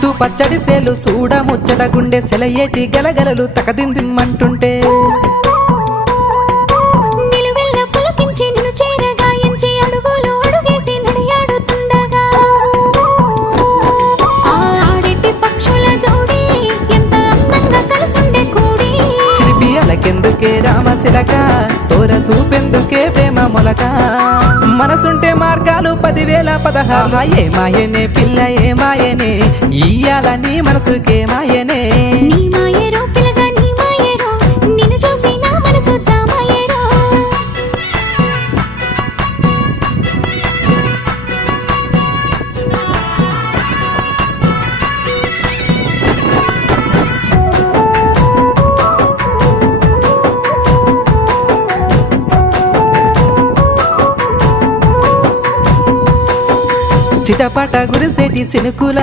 చుట్టూ పచ్చడి సేలు చూడ ముచ్చట గుండె సెలయేటి గలగలలు తకదిందిమ్మంటుంటే నిలువెల్ల పులకించి నిన్ను చేరగాయించి అడుగులు అడుగేసి నడియాడుతుండగా ఆడెట్టి పక్షుల జోడి ఎంత అందంగా కలుసుండే కూడి చిలిపి అలకెందుకే రామశిలక తోర సూపెందుకే ప్రేమ మొలక మనసుంటే మార్గాలు 10,016 ఏ మాయనే పిల్ల ఏ మాయనే ఇయ్యాల నీ మనసుకే మాయనే నీ మాయేరో పిల్లగా నీ మాయేరో నిన్ను చూసి నా మనసు జామాయేరో చిటపట గురిసేటి సినుకుల